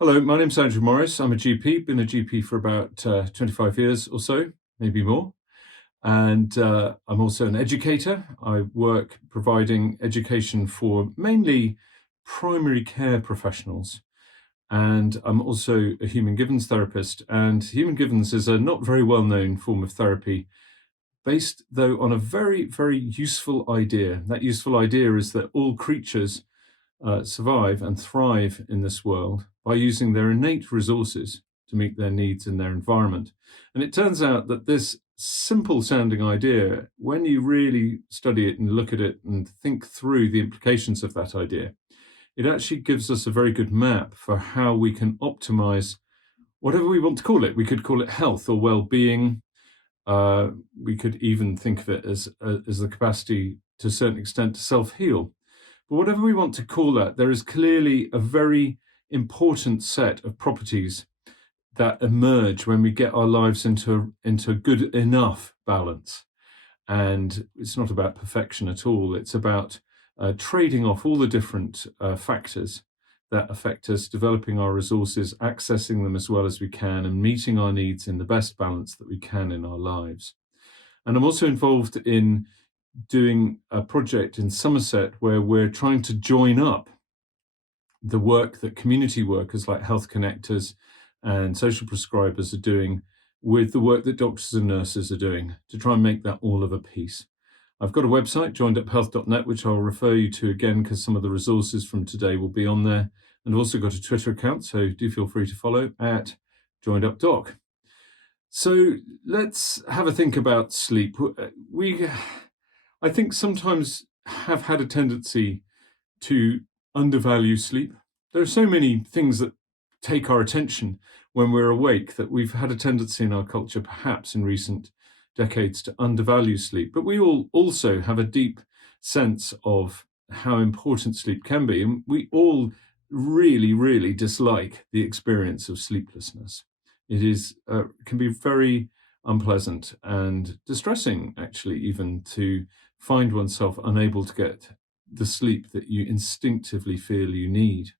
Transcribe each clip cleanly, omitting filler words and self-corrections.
Hello, my name's Andrew Morrice. I'm a GP, been a GP for about 25 years or so, maybe more. And I'm also an educator. I work providing education for mainly primary care professionals. And I'm also a human givens therapist. And human givens is a not very well known form of therapy, based though on a very, very useful idea. That useful idea is that all creatures survive and thrive in this world by using their innate resources to meet their needs in their environment. And it turns out that this simple sounding idea, when you really study it and look at it and think through the implications of that idea, it actually gives us a very good map for how we can optimize whatever we want to call it. We could call it health or well-being. We could even think of it as the capacity to a certain extent to self-heal. But whatever we want to call that, there is clearly a very important set of properties that emerge when we get our lives into a good enough balance. And it's not about perfection at all. It's about trading off all the different factors that affect us, developing our resources, accessing them as well as we can, and meeting our needs in the best balance that we can in our lives. And I'm also involved in doing a project in Somerset where we're trying to join up the work that community workers like health connectors and social prescribers are doing with the work that doctors and nurses are doing to try and make that all of a piece. I've got a website, joineduphealth.net, which I'll refer you to again because some of the resources from today will be on there. And I've also got a Twitter account, so do feel free to follow at joinedupdoc. So let's have a think about sleep. I think sometimes have had a tendency to undervalue sleep. There are so many things that take our attention when we're awake that we've had a tendency in our culture, perhaps in recent decades, to undervalue sleep. But we all also have a deep sense of how important sleep can be. And we all really, really dislike the experience of sleeplessness. It is can be very unpleasant and distressing, actually, even to find oneself unable to get the sleep that you instinctively feel you need.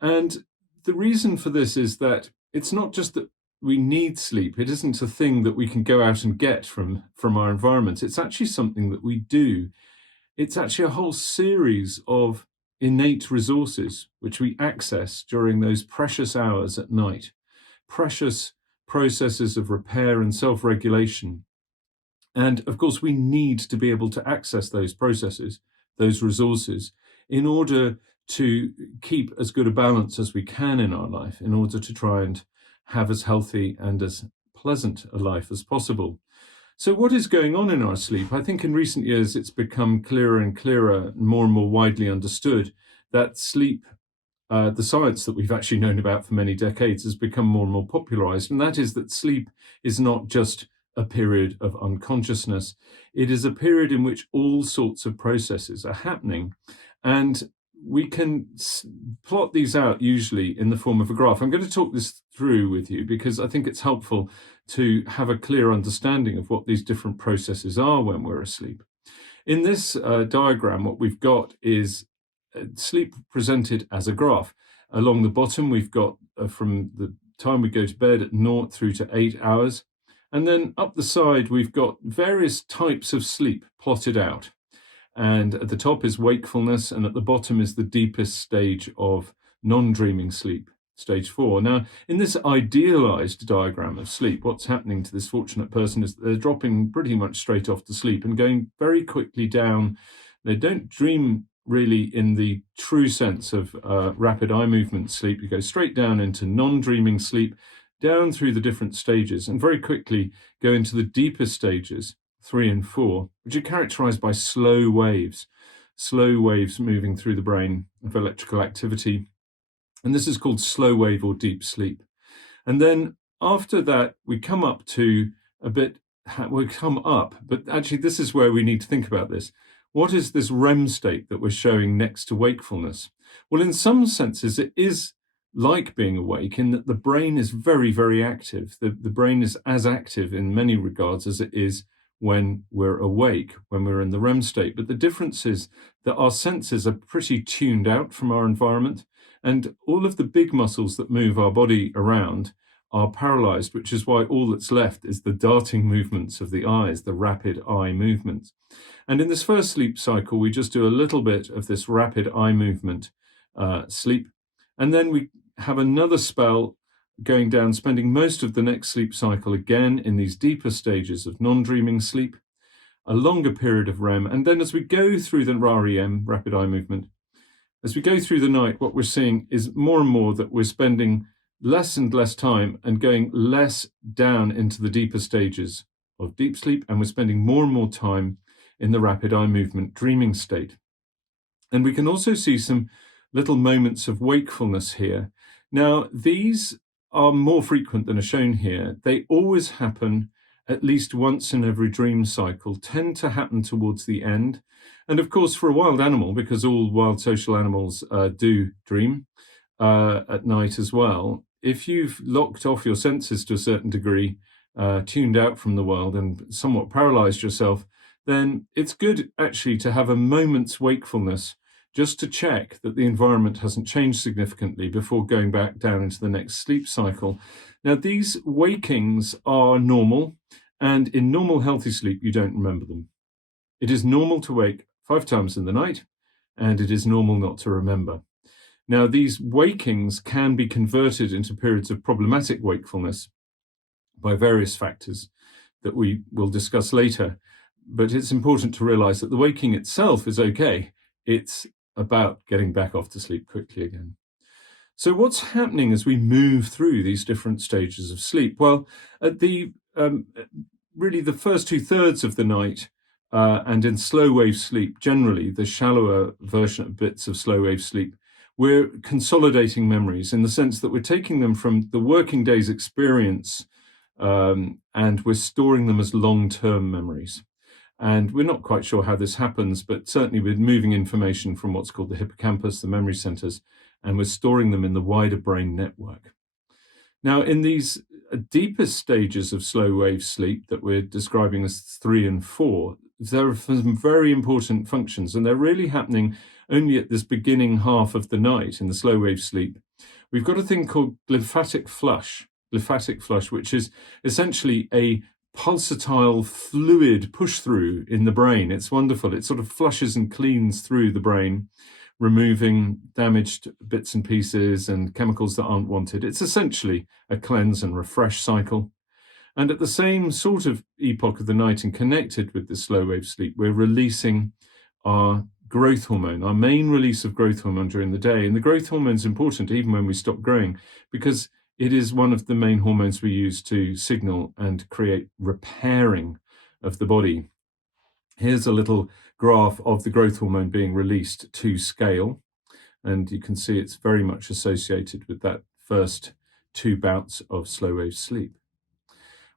And the reason for this is that it's not just that we need sleep. It isn't a thing that we can go out and get from our environment. It's actually something that we do. It's actually a whole series of innate resources which we access during those precious hours at night, precious processes of repair and self-regulation. And of course, we need to be able to access those processes, those resources, in order to keep as good a balance as we can in our life, in order to try and have as healthy and as pleasant a life as possible. So what is going on in our sleep? I think in recent years, it's become clearer and clearer, more and more widely understood that sleep, the science that we've actually known about for many decades, has become more and more popularized. And that is that sleep is not just a period of unconsciousness. It is a period in which all sorts of processes are happening. And we can plot these out usually in the form of a graph. I'm going to talk this through with you because I think it's helpful to have a clear understanding of what these different processes are when we're asleep. In this diagram, what we've got is sleep presented as a graph. Along the bottom, we've got from the time we go to bed at 0 through to 8 hours. And then up the side, we've got various types of sleep plotted out. And at the top is wakefulness, and at the bottom is the deepest stage of non-dreaming sleep, stage 4. Now, in this idealized diagram of sleep, what's happening to this fortunate person is that they're dropping pretty much straight off to sleep and going very quickly down. They don't dream really in the true sense of rapid eye movement sleep. You go straight down into non-dreaming sleep, down through the different stages, and very quickly go into the deepest stages, 3 and 4, which are characterized by slow waves moving through the brain of electrical activity. And this is called slow wave or deep sleep. And then after that, we come up, but actually this is where we need to think about this. What is this REM state that we're showing next to wakefulness? Well, in some senses, it is like being awake in that the brain is very, very active. The brain is as active in many regards as it is when we're awake, when we're in the REM state. But the difference is that our senses are pretty tuned out from our environment. And all of the big muscles that move our body around are paralyzed, which is why all that's left is the darting movements of the eyes, the rapid eye movements. And in this first sleep cycle, we just do a little bit of this rapid eye movement sleep. And then we have another spell going down, spending most of the next sleep cycle again in these deeper stages of non-dreaming sleep, a longer period of REM. And then as we go through the REM, rapid eye movement, as we go through the night, what we're seeing is more and more that we're spending less and less time and going less down into the deeper stages of deep sleep, and we're spending more and more time in the rapid eye movement dreaming state. And we can also see some little moments of wakefulness here. Now, these are more frequent than are shown here. They always happen at least once in every dream cycle, tend to happen towards the end. And of course, for a wild animal, because all wild social animals do dream at night as well, if you've locked off your senses to a certain degree, tuned out from the world and somewhat paralyzed yourself, then it's good actually to have a moment's wakefulness just to check that the environment hasn't changed significantly before going back down into the next sleep cycle. Now, these wakings are normal, and in normal healthy sleep, you don't remember them. It is normal to wake 5 times in the night, and it is normal not to remember. Now, these wakings can be converted into periods of problematic wakefulness by various factors that we will discuss later. But it's important to realize that the waking itself is okay. It's about getting back off to sleep quickly again. So what's happening as we move through these different stages of sleep? Well, at the really the first 2/3 of the night, and in slow wave sleep, generally the shallower version of bits of slow wave sleep, we're consolidating memories in the sense that we're taking them from the working day's experience, and we're storing them as long-term memories. And we're not quite sure how this happens, but certainly we're moving information from what's called the hippocampus, the memory centers, and we're storing them in the wider brain network. Now, in these deepest stages of slow wave sleep that we're describing as 3 and 4, there are some very important functions, and they're really happening only at this beginning half of the night in the slow wave sleep. We've got a thing called lymphatic flush, which is essentially a pulsatile fluid push through in the brain. It's wonderful. It sort of flushes and cleans through the brain, removing damaged bits and pieces and chemicals that aren't wanted. It's essentially a cleanse and refresh cycle. And at the same sort of epoch of the night and connected with this slow wave sleep, we're releasing our growth hormone, our main release of growth hormone during the day. And the growth hormone is important even when we stop growing, because it is one of the main hormones we use to signal and create repairing of the body. Here's a little graph of the growth hormone being released to scale, and you can see it's very much associated with that first 2 bouts of slow wave sleep.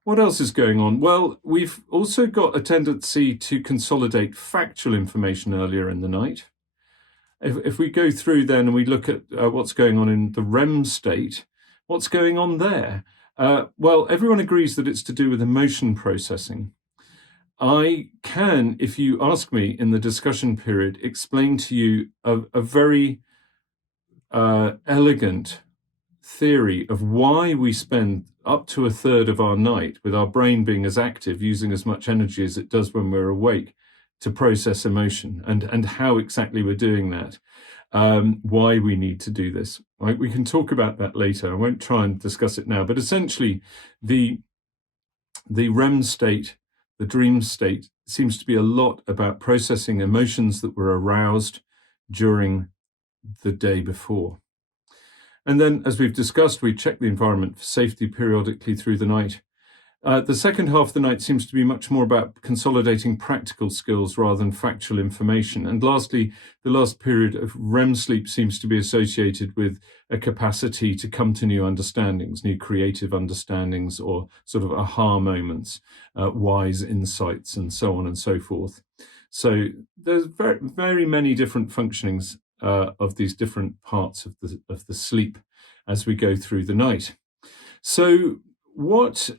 What else is going on? Well, we've also got a tendency to consolidate factual information earlier in the night. If we go through then and we look at what's going on in the REM state, what's going on there? Well, everyone agrees that it's to do with emotion processing. I can, if you ask me in the discussion period, explain to you a very elegant theory of why we spend up to 1/3 of our night with our brain being as active, using as much energy as it does when we're awake to process emotion, and how exactly we're doing that, why we need to do this. Right? We can talk about that later. I won't try and discuss it now, but essentially the REM state, the dream state, seems to be a lot about processing emotions that were aroused during the day before. And then, as we've discussed, we check the environment for safety periodically through the night. The second half of the night seems to be much more about consolidating practical skills rather than factual information. And lastly, the last period of REM sleep seems to be associated with a capacity to come to new understandings, new creative understandings, or sort of aha moments, wise insights, and so on and so forth. So there's very, very many different functionings of these different parts of the sleep as we go through the night. So what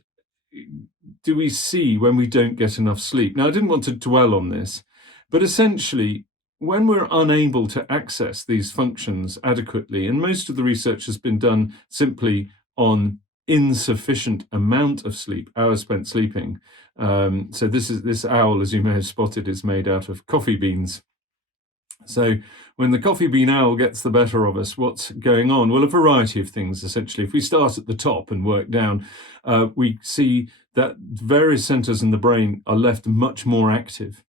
do we see when we don't get enough sleep? Now, I didn't want to dwell on this, but essentially when we're unable to access these functions adequately, and most of the research has been done simply on insufficient amount of sleep, hours spent sleeping. So this owl, as you may have spotted, is made out of coffee beans. So when the coffee bean owl gets the better of us, what's going on? Well, a variety of things, essentially. If we start at the top and work down, we see that various centers in the brain are left much more active.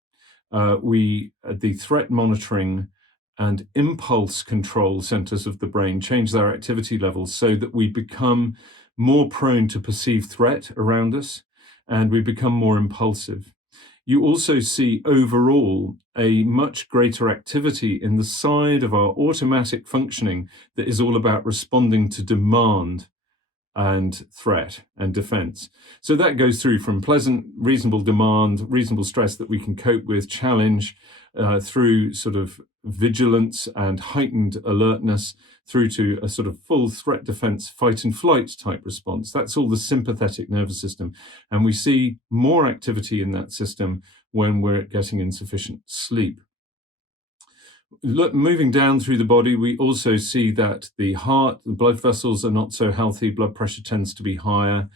The threat monitoring and impulse control centers of the brain change their activity levels so that we become more prone to perceive threat around us, and we become more impulsive. You also see overall a much greater activity in the side of our automatic functioning that is all about responding to demand and threat and defense. So that goes through from pleasant, reasonable demand, reasonable stress that we can cope with, challenge, through sort of vigilance and heightened alertness, through to a sort of full threat defense, fight and flight type response. That's all the sympathetic nervous system. And we see more activity in that system when we're getting insufficient sleep. Look, moving down through the body, we also see that the heart, the blood vessels are not so healthy. Blood pressure tends to be higher.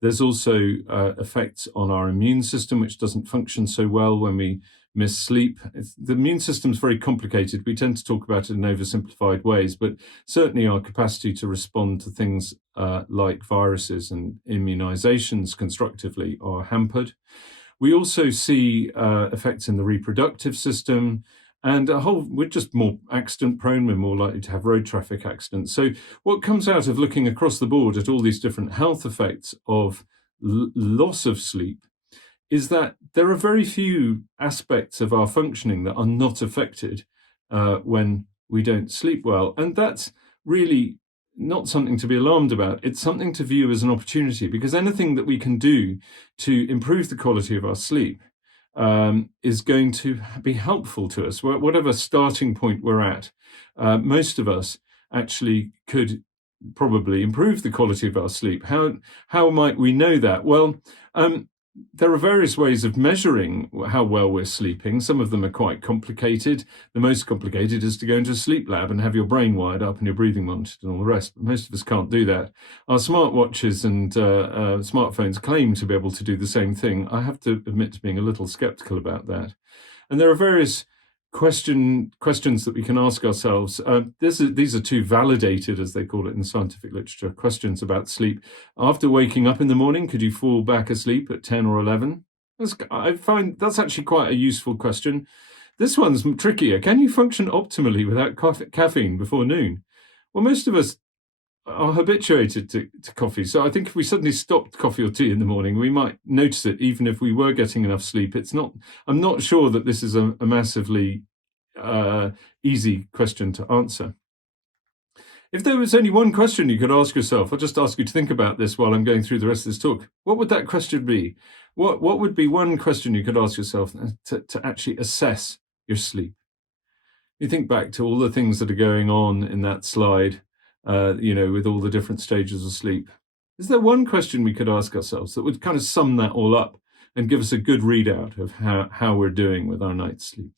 There's also effects on our immune system, which doesn't function so well when we miss sleep. The immune system is very complicated. We tend to talk about it in oversimplified ways, but certainly our capacity to respond to things like viruses and immunizations constructively are hampered. We also see effects in the reproductive system, and we're just more accident prone. We're more likely to have road traffic accidents. So what comes out of looking across the board at all these different health effects of loss of sleep is that there are very few aspects of our functioning that are not affected when we don't sleep well. And that's really not something to be alarmed about. It's something to view as an opportunity, because anything that we can do to improve the quality of our sleep is going to be helpful to us, whatever starting point we're at. Most of us actually could probably improve the quality of our sleep. How might we know that? Well, there are various ways of measuring how well we're sleeping. Some of them are quite complicated. The most complicated is to go into a sleep lab and have your brain wired up and your breathing monitored and all the rest. But most of us can't do that. Our smartwatches and smartphones claim to be able to do the same thing. I have to admit to being a little skeptical about that. And there are various questions that we can ask ourselves. These are two validated, as they call it in the scientific literature, questions about sleep. After waking up in the morning, could you fall back asleep at 10 or 11? I find that's actually quite a useful question. This one's trickier. Can you function optimally without caffeine before noon? Well, most of us are habituated to coffee. So I think if we suddenly stopped coffee or tea in the morning, we might notice it, even if we were getting enough sleep. I'm not sure that this is a massively easy question to answer. If there was only one question you could ask yourself, I'll just ask you to think about this while I'm going through the rest of this talk. What would that question be? What would be one question you could ask yourself to actually assess your sleep? You think back to all the things that are going on in that slide, with all the different stages of sleep. Is there one question we could ask ourselves that would kind of sum that all up and give us a good readout of how we're doing with our night's sleep?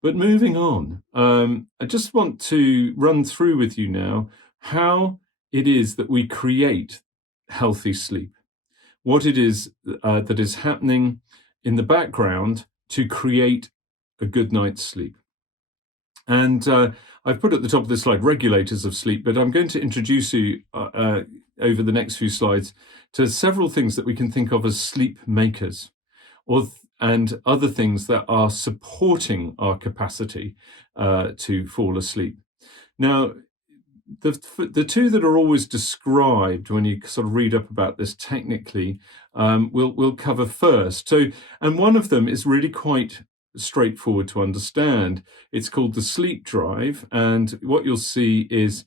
But moving on, I just want to run through with you now how it is that we create healthy sleep, what it is that is happening in the background to create a good night's sleep. And I've put at the top of this slide regulators of sleep, but I'm going to introduce you over the next few slides to several things that we can think of as sleep makers, and other things that are supporting our capacity to fall asleep. Now, the two that are always described when you sort of read up about this technically, we'll cover first. And one of them is really quite straightforward to understand. It's called the sleep drive, and what you'll see is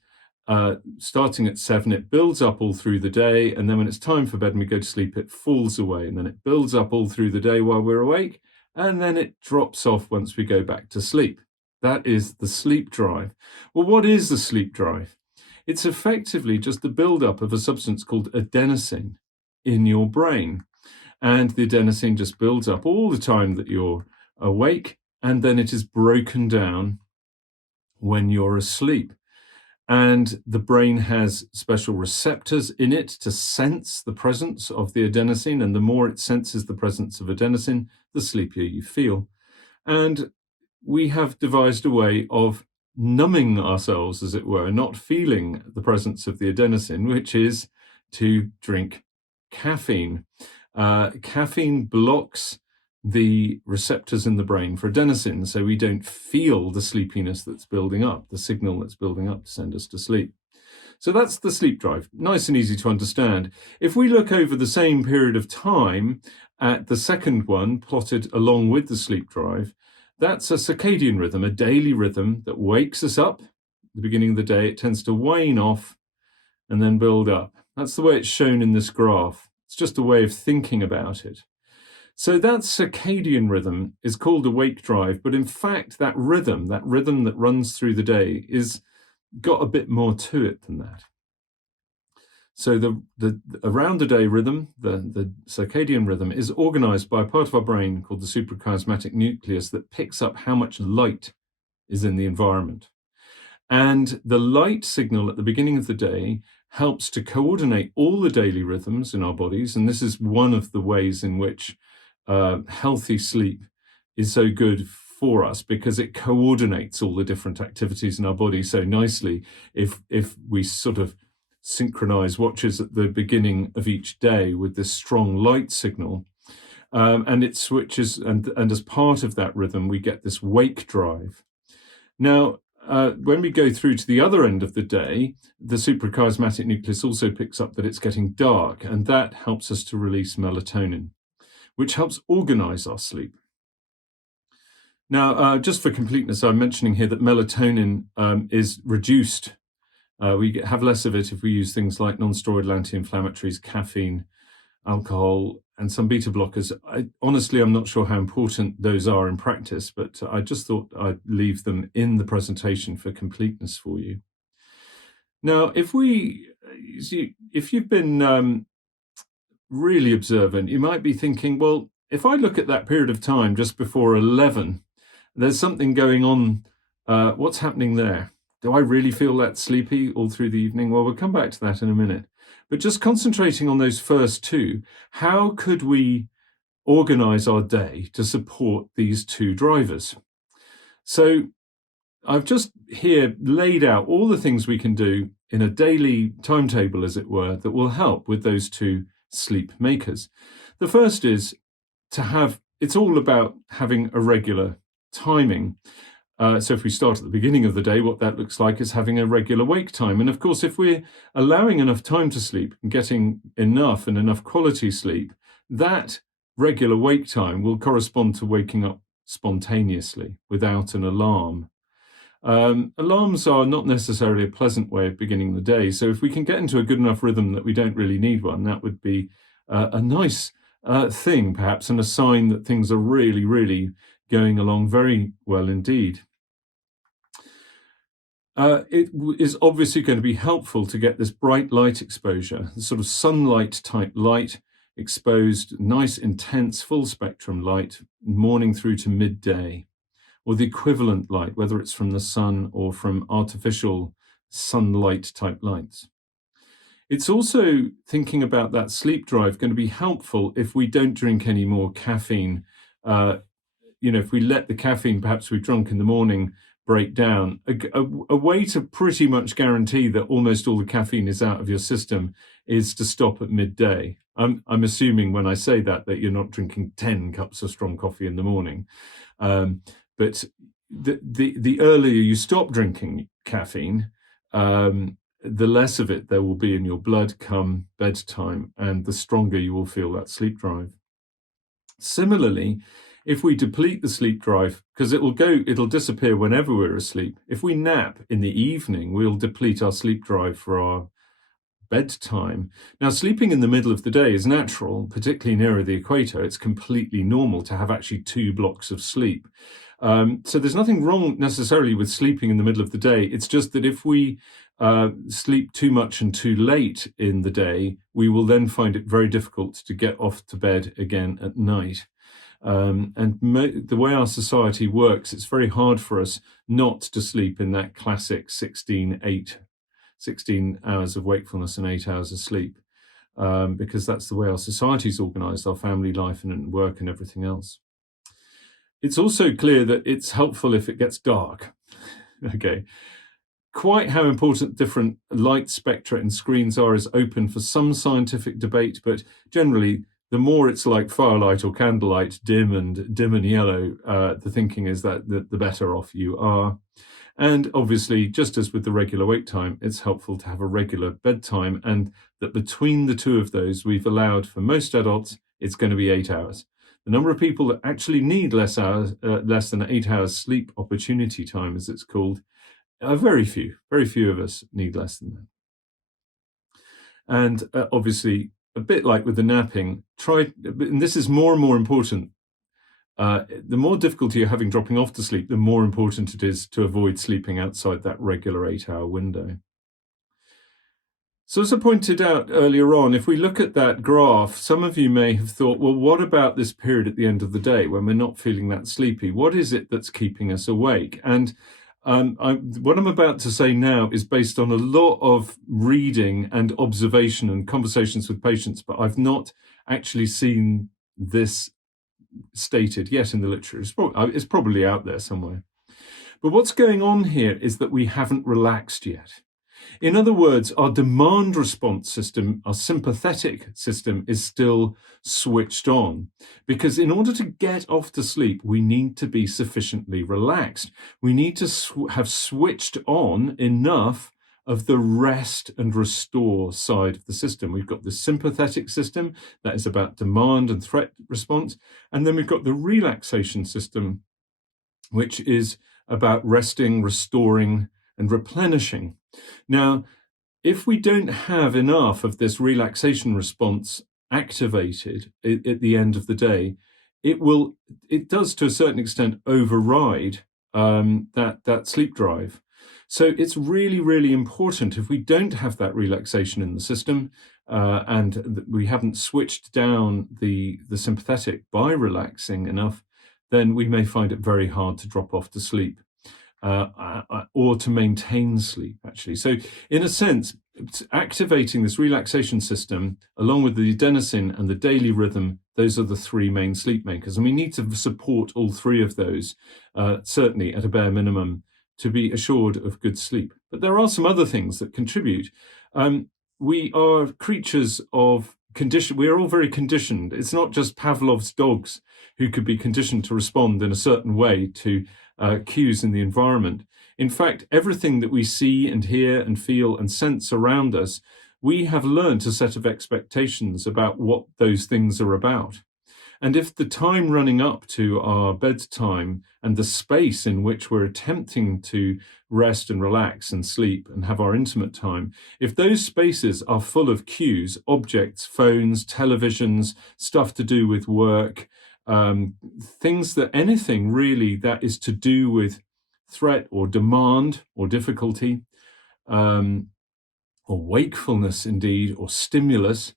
starting at 7, it builds up all through the day, and then when it's time for bed and we go to sleep, it falls away, and then it builds up all through the day while we're awake, and then it drops off once we go back to sleep. That is the sleep drive. Well, what is the sleep drive? It's effectively just the buildup of a substance called adenosine in your brain, and the adenosine just builds up all the time that you're awake, and then it is broken down when you're asleep. And the brain has special receptors in it to sense the presence of the adenosine, and the more it senses the presence of adenosine, the sleepier you feel. And we have devised a way of numbing ourselves, as it were, not feeling the presence of the adenosine, which is to drink caffeine. Caffeine blocks the receptors in the brain for adenosine, so we don't feel the sleepiness that's building up, the signal that's building up to send us to sleep. So that's the sleep drive, nice and easy to understand. If we look over the same period of time at the second one, plotted along with the sleep drive, that's a circadian rhythm, a daily rhythm that wakes us up at the beginning of the day. It tends to wane off and then build up. That's the way it's shown in this graph. It's just a way of thinking about it. So that circadian rhythm is called a wake drive, but in fact, that rhythm that runs through the day is got a bit more to it than that. So the around the day rhythm, the circadian rhythm, is organized by a part of our brain called the suprachiasmatic nucleus that picks up how much light is in the environment. And the light signal at the beginning of the day helps to coordinate all the daily rhythms in our bodies. And this is one of the ways in which healthy sleep is so good for us, because it coordinates all the different activities in our body so nicely. If we sort of synchronize watches at the beginning of each day with this strong light signal, and it switches, and as part of that rhythm, we get this wake drive. Now, when we go through to the other end of the day, the suprachiasmatic nucleus also picks up that it's getting dark, and that helps us to release melatonin, which helps organize our sleep. Now, just for completeness, I'm mentioning here that melatonin is reduced. We have less of it if we use things like non-steroidal anti-inflammatories, caffeine, alcohol, and some beta blockers. Honestly, I'm not sure how important those are in practice, but I just thought I'd leave them in the presentation for completeness for you. Now, if you've been really observant, you might be thinking, well, if I look at that period of time just before 11, there's something going on. What's happening there? Do I really feel that sleepy all through the evening? Well, we'll come back to that in a minute. But just concentrating on those first two, how could we organize our day to support these two drivers? So I've just here laid out all the things we can do in a daily timetable, as it were, that will help with those two sleep makers. The first is it's all about having a regular timing. So if we start at the beginning of the day, what that looks like is having a regular wake time. And of course, if we're allowing enough time to sleep and getting enough quality sleep, that regular wake time will correspond to waking up spontaneously without an alarm. Alarms are not necessarily a pleasant way of beginning the day. So if we can get into a good enough rhythm that we don't really need one, that would be a nice thing, perhaps, and a sign that things are really, really going along very well indeed. It is obviously going to be helpful to get this bright light exposure, the sort of sunlight type light exposed, nice, intense, full spectrum light, morning through to midday, or the equivalent light, whether it's from the sun or from artificial sunlight type lights. It's also, thinking about that sleep drive, going to be helpful if we don't drink any more caffeine. If we let the caffeine, perhaps we've drunk in the morning, break down. A way to pretty much guarantee that almost all the caffeine is out of your system is to stop at midday. I'm assuming when I say that you're not drinking 10 cups of strong coffee in the morning. But the earlier you stop drinking caffeine, the less of it there will be in your blood come bedtime, and the stronger you will feel that sleep drive. Similarly, if we deplete the sleep drive, because it'll disappear whenever we're asleep. If we nap in the evening, we'll deplete our sleep drive for our bedtime. Now, sleeping in the middle of the day is natural, particularly nearer the equator. It's completely normal to have actually 2 blocks of sleep. So there's nothing wrong necessarily with sleeping in the middle of the day. It's just that if we sleep too much and too late in the day, we will then find it very difficult to get off to bed again at night. The way our society works, it's very hard for us not to sleep in that classic 16 hours of wakefulness and 8 hours of sleep, because that's the way our society's organized, our family life and work and everything else. It's also clear that it's helpful if it gets dark. Okay. Quite how important different light spectra in screens are is open for some scientific debate, but generally, the more it's like firelight or candlelight, dim and yellow, the thinking is that the better off you are. And obviously, just as with the regular wake time, it's helpful to have a regular bedtime, and that between the two of those, we've allowed for most adults, it's going to be 8 hours. The number of people that actually need less than 8 hours sleep opportunity time, as it's called, are very few. Very few of us need less than that. And obviously, a bit like with the napping, and this is more and more important, the more difficulty you're having dropping off to sleep, the more important it is to avoid sleeping outside that regular 8-hour window. So as I pointed out earlier on, if we look at that graph, some of you may have thought, well, what about this period at the end of the day when we're not feeling that sleepy? What is it that's keeping us awake? And what I'm about to say now is based on a lot of reading and observation and conversations with patients, but I've not actually seen this stated yet in the literature. It's probably out there somewhere. But what's going on here is that we haven't relaxed yet. In other words, our demand response system, our sympathetic system, is still switched on. Because in order to get off to sleep, we need to be sufficiently relaxed. We need to have switched on enough of the rest and restore side of the system. We've got the sympathetic system that is about demand and threat response. And then we've got the relaxation system, which is about resting, restoring, and replenishing. Now, if we don't have enough of this relaxation response activated at the end of the day, it does to a certain extent override that sleep drive. So it's really, really important if we don't have that relaxation in the system and we haven't switched down the sympathetic by relaxing enough, then we may find it very hard to drop off to sleep. Or to maintain sleep, actually. So in a sense, activating this relaxation system, along with the adenosine and the daily rhythm, those are the three main sleep makers. And we need to support all three of those, certainly at a bare minimum, to be assured of good sleep. But there are some other things that contribute. We are creatures of condition. We are all very conditioned. It's not just Pavlov's dogs who could be conditioned to respond in a certain way to cues in the environment. In fact, everything that we see and hear and feel and sense around us, we have learned a set of expectations about what those things are about. And if the time running up to our bedtime and the space in which we're attempting to rest and relax and sleep and have our intimate time, if those spaces are full of cues, objects, phones, televisions, stuff to do with work, anything really that is to do with threat or demand or difficulty, or wakefulness indeed, or stimulus,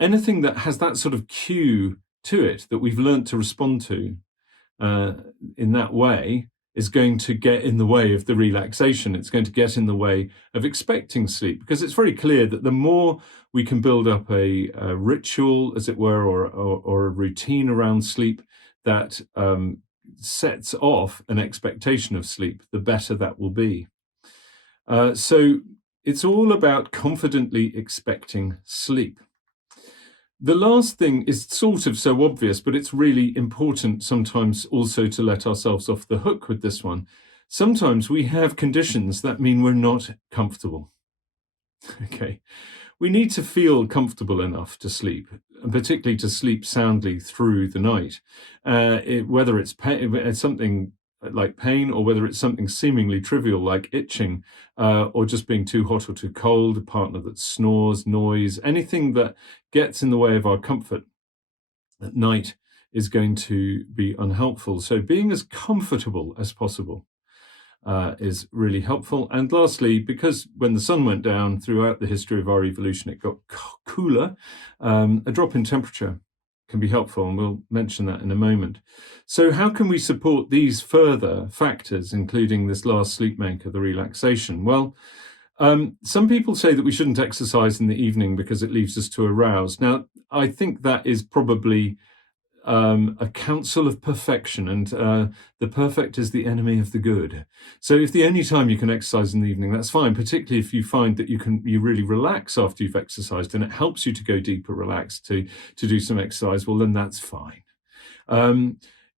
anything that has that sort of cue to it that we've learned to respond to in that way is going to get in the way of the relaxation. It's going to get in the way of expecting sleep, because it's very clear that the more we can build up a ritual, as it were, or a routine around sleep that sets off an expectation of sleep, the better that will be. So it's all about confidently expecting sleep. The last thing is sort of so obvious, but it's really important sometimes also to let ourselves off the hook with this one. Sometimes we have conditions that mean we're not comfortable. Okay. We need to feel comfortable enough to sleep, and particularly to sleep soundly through the night. Whether it's something like pain, or whether it's something seemingly trivial like itching, or just being too hot or too cold, a partner that snores, noise, anything that gets in the way of our comfort at night is going to be unhelpful. So being as comfortable as possible is really helpful. And lastly, because when the sun went down throughout the history of our evolution, it got cooler, a drop in temperature can be helpful, and we'll mention that in a moment. So how can we support these further factors, including this last sleep maker, the relaxation? Well, some people say that we shouldn't exercise in the evening because it leaves us too aroused. Now, I think that is probably a counsel of perfection, and the perfect is the enemy of the good. So if the only time you can exercise in the evening, that's fine, particularly if you find that you really relax after you've exercised and it helps you to go deeper relaxed to do some exercise, well, then that's fine.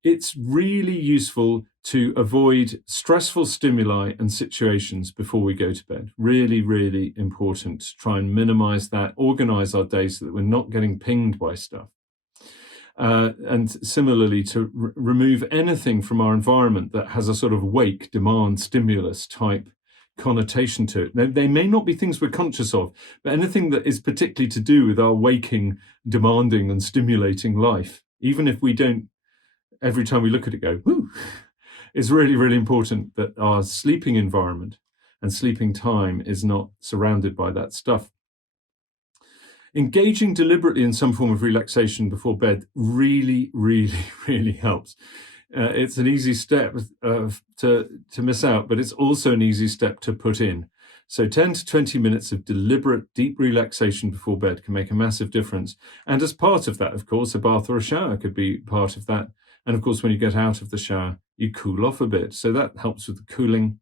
It's really useful to avoid stressful stimuli and situations before we go to bed. Really, really important to try and minimize that, organize our day so that we're not getting pinged by stuff. And similarly, to remove anything from our environment that has a sort of wake, demand, stimulus type connotation to it. They may not be things we're conscious of, but anything that is particularly to do with our waking, demanding and stimulating life, even if we don't, every time we look at it, go, whoo, it's really, really important that our sleeping environment and sleeping time is not surrounded by that stuff. Engaging deliberately in some form of relaxation before bed really, really, really helps. It's an easy step to miss out, but it's also an easy step to put in. So 10 to 20 minutes of deliberate, deep relaxation before bed can make a massive difference. And as part of that, of course, a bath or a shower could be part of that. And of course, when you get out of the shower, you cool off a bit. So that helps with the cooling.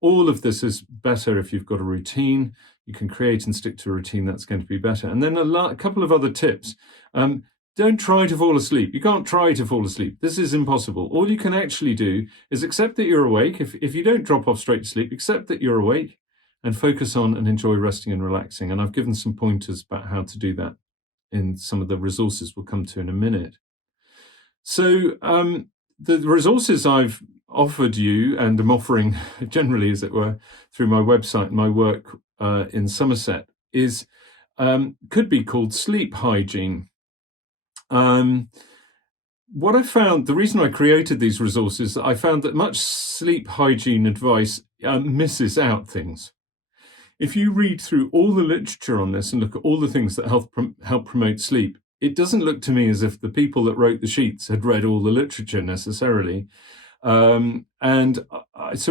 All of this is better if you've got a routine. You can create and stick to a routine, that's going to be better. And then a couple of other tips. Don't try to fall asleep. You can't try to fall asleep. This is impossible. All you can actually do is accept that you're awake. If you don't drop off straight to sleep, accept that you're awake and focus on and enjoy resting and relaxing. And I've given some pointers about how to do that in some of the resources we'll come to in a minute. So the resources I've offered you and am offering generally, as it were, through my website and my work in Somerset is could be called sleep hygiene. What I found, the reason I created these resources, I found that much sleep hygiene advice misses out things. If you read through all the literature on this and look at all the things that help promote sleep, it doesn't look to me as if the people that wrote the sheets had read all the literature necessarily. So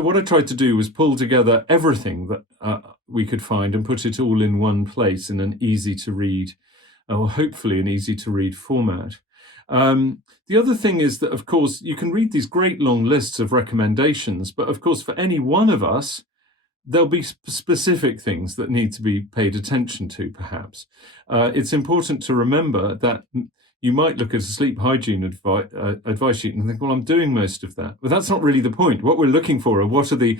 what I tried to do was pull together everything that we could find and put it all in one place in an easy to read, or hopefully an easy to read format. The other thing is that, of course, you can read these great long lists of recommendations, but of course, for any one of us, there'll be specific things that need to be paid attention to, perhaps. It's important to remember that you might look at a sleep hygiene advice sheet and think, well, I'm doing most of that. But that's not really the point. What we're looking for are what are the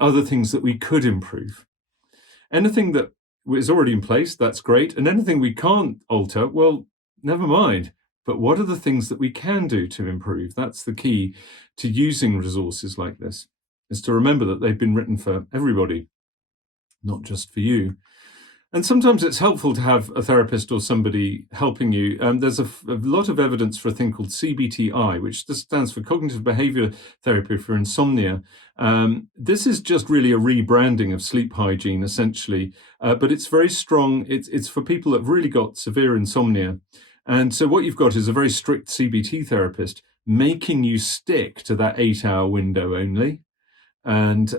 other things that we could improve. Anything that is already in place, that's great. And anything we can't alter, well, never mind. But what are the things that we can do to improve? That's the key to using resources like this, is to remember that they've been written for everybody, not just for you. And sometimes it's helpful to have a therapist or somebody helping you. There's a lot of evidence for a thing called CBTI, which just stands for Cognitive Behavior Therapy for Insomnia. This is just really a rebranding of sleep hygiene, essentially, but it's very strong. It's for people that have really got severe insomnia. And so what you've got is a very strict CBT therapist making you stick to that 8-hour window only. And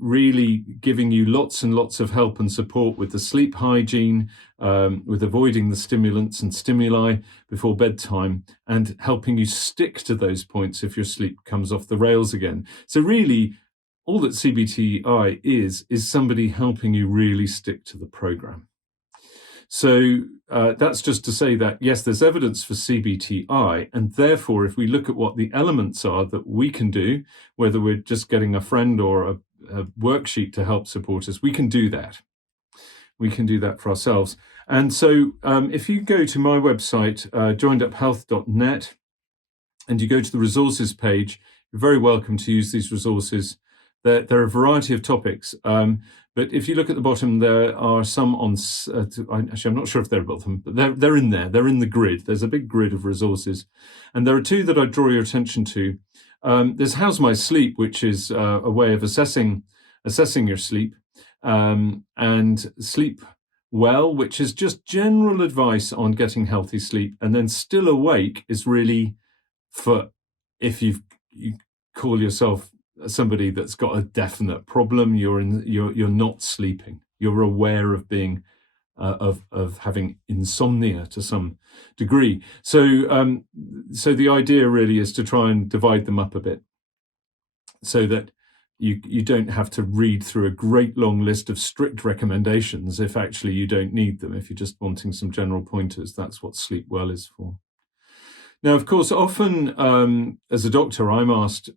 really giving you lots and lots of help and support with the sleep hygiene, with avoiding the stimulants and stimuli before bedtime, and helping you stick to those points if your sleep comes off the rails again. So really, all that CBTI is somebody helping you really stick to the program. So that's just to say that, yes, there's evidence for CBTI, and therefore, if we look at what the elements are that we can do, whether we're just getting a friend or a worksheet to help support us, we can do that. We can do that for ourselves. And so if you go to my website, joineduphealth.net, and you go to the resources page, you're very welcome to use these resources. There are a variety of topics. But if you look at the bottom, there are some on, actually, I'm not sure if they're at the bottom, but they're in there. They're in the grid. There's a big grid of resources. And there are two that I draw your attention to. There's How's My Sleep, which is a way of assessing your sleep. And Sleep well, which is just general advice on getting healthy sleep, and then still awake is really for if you call yourself somebody that's got a definite problem, you're not sleeping. You're aware of being of having insomnia to some degree. So so the idea really is to try and divide them up a bit, so that you don't have to read through a great long list of strict recommendations if actually you don't need them. If you're just wanting some general pointers, that's what Sleep Well is for. Now, of course, often as a doctor, I'm asked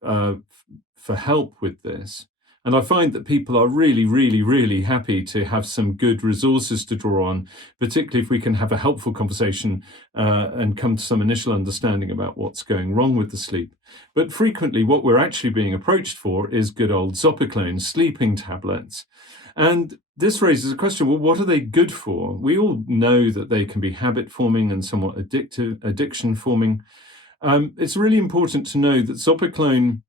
for help with this. And I find that people are really, really, really happy to have some good resources to draw on, particularly if we can have a helpful conversation and come to some initial understanding about what's going wrong with the sleep. But frequently, what we're actually being approached for is good old Zopiclones, sleeping tablets. And this raises a question, well, what are they good for? We all know that they can be habit-forming and somewhat addiction-forming. It's really important to know that Zopiclone,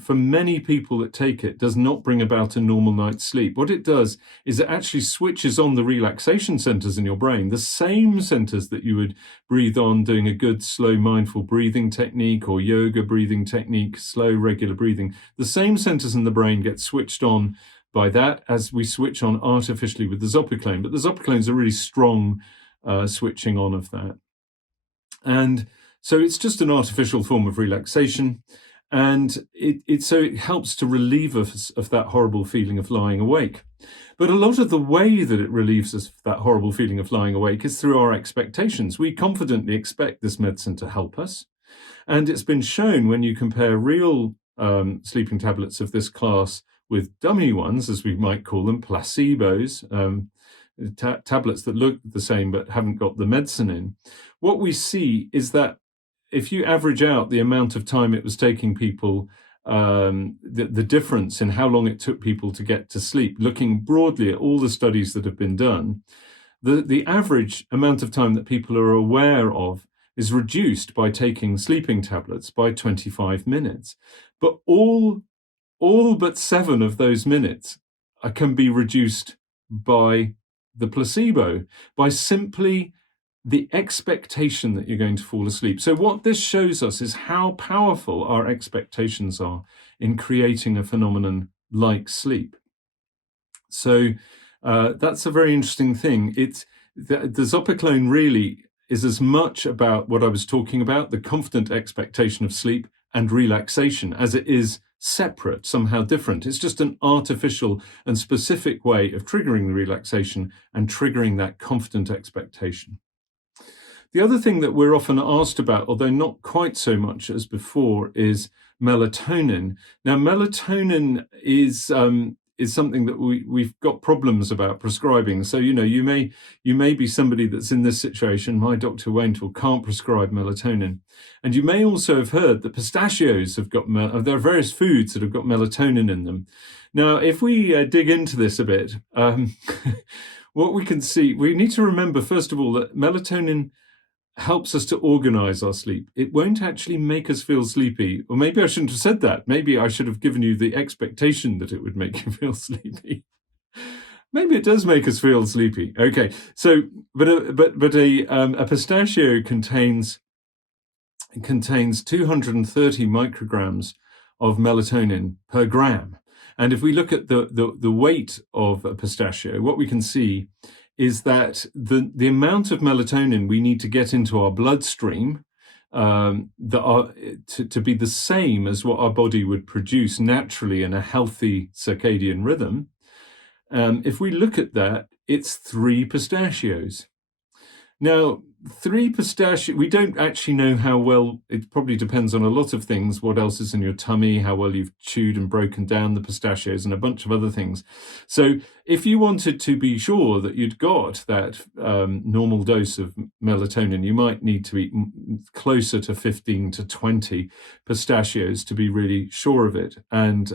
for many people that take it, does not bring about a normal night's sleep. What it does is it actually switches on the relaxation centers in your brain, the same centers that you would breathe on doing a good slow mindful breathing technique or yoga breathing technique, slow regular breathing. The same centers in the brain get switched on by that as we switch on artificially with the Zopiclone. But the Zopiclone is a really strong switching on of that. And so it's just an artificial form of relaxation. And it helps to relieve us of that horrible feeling of lying awake. But a lot of the way that it relieves us of that horrible feeling of lying awake is through our expectations. We confidently expect this medicine to help us. And it's been shown when you compare real sleeping tablets of this class with dummy ones, as we might call them, placebos, tablets that look the same but haven't got the medicine in, what we see is that if you average out the amount of time it was taking people, the difference in how long it took people to get to sleep, looking broadly at all the studies that have been done, the average amount of time that people are aware of is reduced by taking sleeping tablets by 25 minutes. But all but 7 of those minutes can be reduced by the placebo, by simply the expectation that you're going to fall asleep. So what this shows us is how powerful our expectations are in creating a phenomenon like sleep. So that's a very interesting thing. The Zopiclone really is as much about what I was talking about, the confident expectation of sleep and relaxation, as it is separate, somehow different. It's just an artificial and specific way of triggering the relaxation and triggering that confident expectation. The other thing that we're often asked about, although not quite so much as before, is melatonin. Now, melatonin is something that we've got problems about prescribing. So, you may be somebody that's in this situation. My doctor won't or can't prescribe melatonin. And you may also have heard that pistachios have got, there are various foods that have got melatonin in them. Now, if we dig into this a bit, what we can see, we need to remember, first of all, that melatonin helps us to organize our sleep. It won't actually make us feel sleepy. Or maybe I shouldn't have said that. Maybe I should have given you the expectation that it would make you feel sleepy. Maybe it does make us feel sleepy. Okay, so but a pistachio contains 230 micrograms of melatonin per gram. And if we look at the weight of a pistachio, what we can see is that the amount of melatonin we need to get into our bloodstream to be the same as what our body would produce naturally in a healthy circadian rhythm, if we look at that, it's 3 pistachios. Now, 3 pistachios, we don't actually know how well, it probably depends on a lot of things, what else is in your tummy, how well you've chewed and broken down the pistachios, and a bunch of other things. So if you wanted to be sure that you'd got that normal dose of melatonin, you might need to eat closer to 15 to 20 pistachios to be really sure of it. And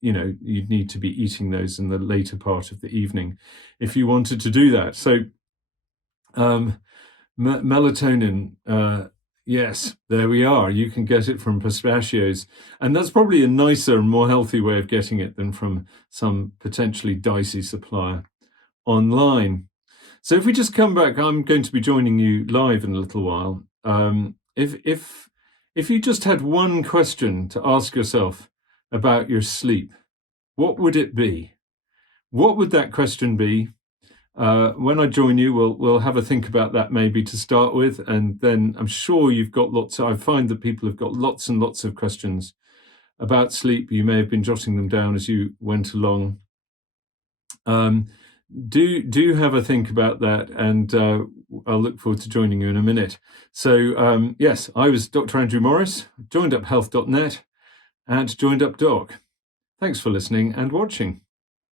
you'd need to be eating those in the later part of the evening if you wanted to do that. So melatonin, yes, there we are. You can get it from pistachios. And that's probably a nicer and more healthy way of getting it than from some potentially dicey supplier online. So if we just come back, I'm going to be joining you live in a little while. If you just had one question to ask yourself about your sleep, what would it be? What would that question be? When I join you, we'll have a think about that maybe to start with, and then I'm sure you've got lots. I find that people have got lots and lots of questions about sleep. You may have been jotting them down as you went along. Do have a think about that, and I'll look forward to joining you in a minute. So yes, I was Dr. Andrew Morrice, joineduphealth.net, and joined up doc. Thanks for listening and watching.